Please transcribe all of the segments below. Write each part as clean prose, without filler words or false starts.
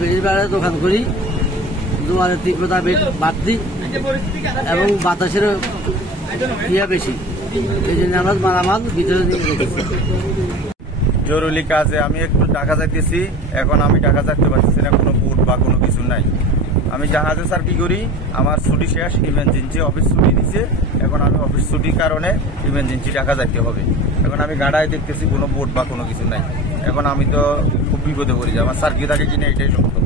বেড়ির বাইরে দোকান করি, জোয়ারের তীব্রতা বাড়তি এবং বাতাসের ইয়া বেশি, এই জন্য আমরা মালামাল ভিতরে নিয়ে রেখেছি। জরুরি কাজে আমি একটু ঢাকা যাইতেছি, এখন আমি ঢাকা যাইতে পারতেছি না, কোনো বুট বা কোনো কিছু নাই। আমি জাহাজে স্যার কি করি, আমার ছুটি শেষ, ইমার্জেন্সি অফিস ছুটি দিচ্ছে, এখন আমি অফিস ছুটির কারণে ইমার্জেন্সি ঢাকা যাইতে হবে। এখন আমি গাড়ায় দেখতেছি কোনো বোট বা কোনো কিছু নাই, এখন আমি তো খুব বিপদে পড়ে যাই। আমার স্যার কি থাকে কিনা এটাই সত্য।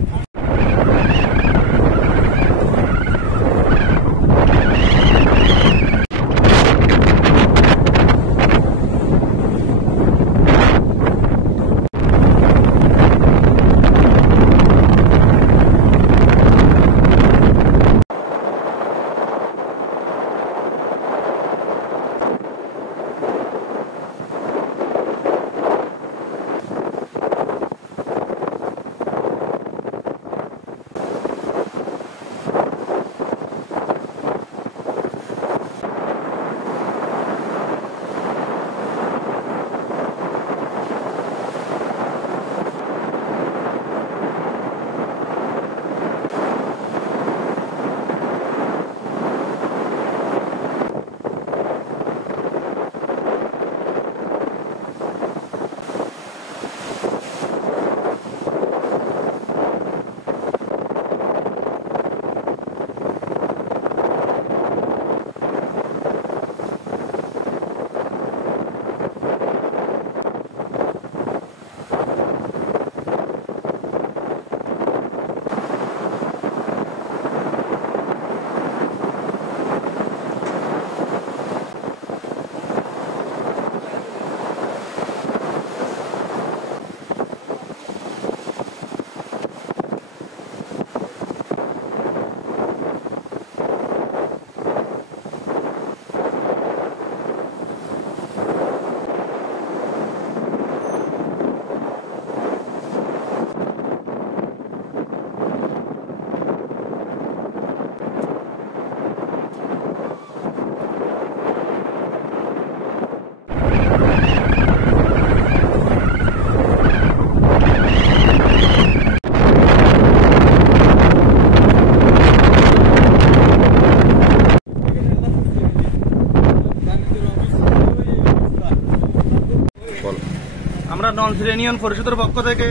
আমরা নলছিড়ি ইউনিয়ন পরিষদের পক্ষ থেকে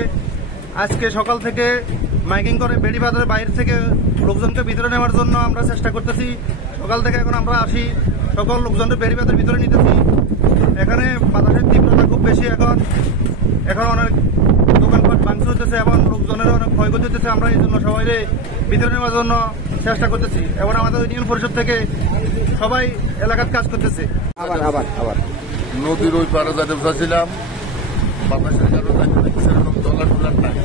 আজকে সকাল থেকে মাইকিং করে বেড়িবাঁধের বাইরে থেকে লোকজনকে ভিতরে নেওয়ার জন্য আমরা চেষ্টা করতেছি। সকাল থেকে এখন আমরা আসি, সকল লোকজনকে বেড়িবাঁধের ভিতরে নিতেছি। এখানে বাতাসের তীব্রতা খুব বেশি, এখন অনেক দোকানপাট ভাঙচুর হতেছে এবং লোকজনের অনেক ক্ষয়ক্ষতি হতেছে। আমরা এই জন্য সবাই ভিতরে নেওয়ার জন্য চেষ্টা করতেছি এবং আমাদের ইউনিয়ন পরিষদ থেকে সবাই এলাকার কাজ করতেছে। নদীর ওই পারে যাতে বসেছিলাম, বাতাসের কারণে ডলার নাই।